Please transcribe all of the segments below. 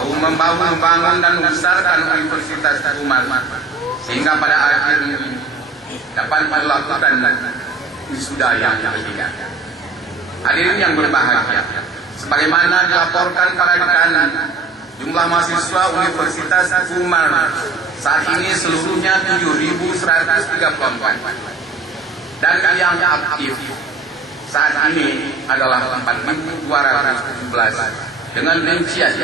membangun dan membesarkan Universitas Umar sehingga pada akhirnya dapat melakukan wisuda yang ketiga. Hadirin yang berbahagia, sebagaimana dilaporkan pada dekan, jumlah mahasiswa Universitas Umar saat ini seluruhnya 7.134 dan yang aktif saat ini adalah 4.217 dengan rincian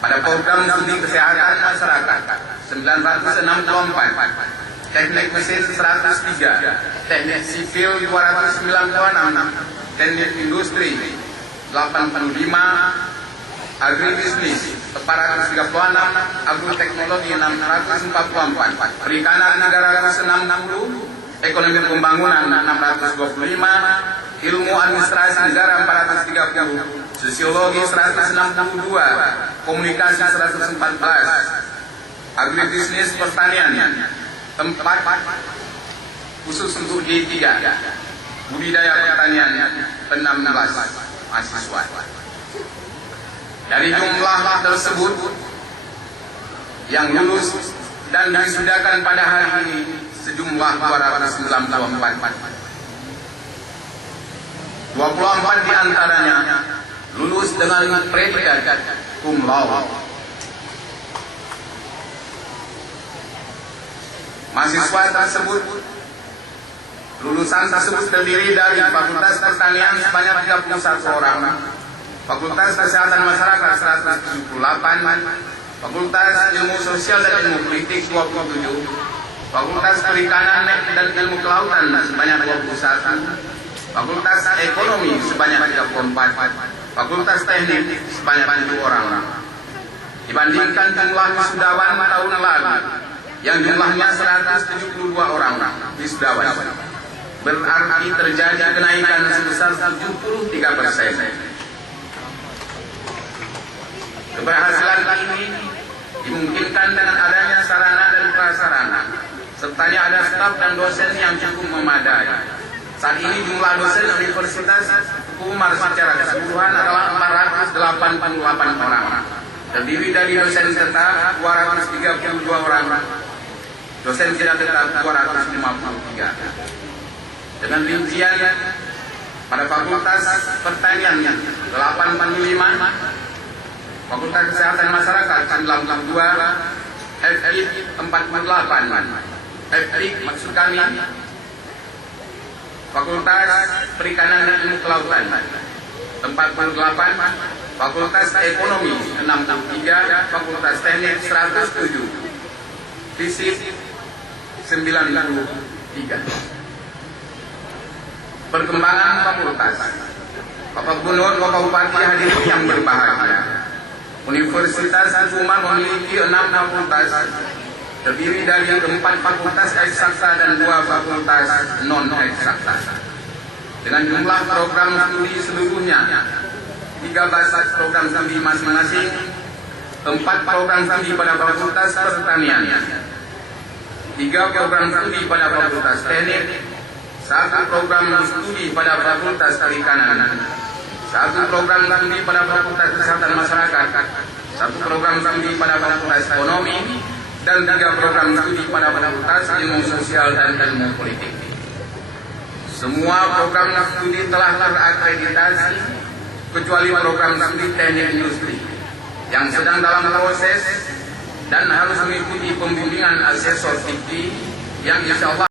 pada program studi kesehatan masyarakat 964, teknik mesin 103, teknik sipil 296, teknik industri 85, agribisnis 436, agroteknologi 644, perikanan 360, ekonomi pembangunan 625, ilmu administrasi negara 430, sosiologi 162, komunikasi 114, agribisnis pertanian tempat khusus untuk D3, budidaya pertanian 16 mahasiswa. Dari jumlah tersebut yang lulus dan disudakan pada hari ini sejumlah 294. 24 diantaranya lulus dengan predikat cum laude. Mahasiswa tersebut, lulusan tersebut terdiri dari Fakultas Pertanian sebanyak 31 orang, Fakultas Kesehatan Masyarakat 178, Fakultas Ilmu Sosial dan Ilmu Politik 27, Fakultas Perikanan dan Ilmu Kelautan sebanyak 21, Fakultas Ekonomi sebanyak 34, Fakultas Teknik sebanyak 7 orang. Dibandingkan jumlah wisudawan tahun lalu yang jumlahnya 172 orang wisudawan, berarti terjadi kenaikan sebesar 73%. Keberhasilan ini dimungkinkan dengan adanya sarana dan prasarana, sertanya ada staf dan dosen yang cukup memadai. Saat ini jumlah dosen Universitas Umar secara keseluruhan adalah 488 orang, terdiri dari dosen tetap 232 orang, dosen tidak tetap 253. Dengan rincian pada Fakultas Pertanian 845, Fakultas Kesehatan Masyarakat 92, FI 48, FI maksud kami Fakultas Perikanan dan Ilmu Kelautan 48, Fakultas Ekonomi 63, Fakultas Teknik 107, Fisik 93. Perkembangan fakultas. Bapak Gubernur, Bapak Bupati, hadirin yang berbahagia, Universitas Umar memiliki 6 fakultas, terdiri dari 4 fakultas eksakta dan 2 fakultas non-eksakta. Dengan jumlah program studi seluruhnya 13 program studi masing-masing, 4 program studi pada Fakultas Pertanian, 3 program studi pada Fakultas Teknik, 1 program studi pada Fakultas Perikanan, 1 program studi pada Fakultas Kesehatan Masyarakat, 1 program studi pada Fakultas Ekonomi, dan 3 program studi pada Fakultas Ilmu Sosial dan Ilmu Politik. Semua program studi telah terakreditasi kecuali program studi Teknik Industri yang sedang dalam proses dan harus mengikuti pembimbingan asesor tinggi yang insya Allah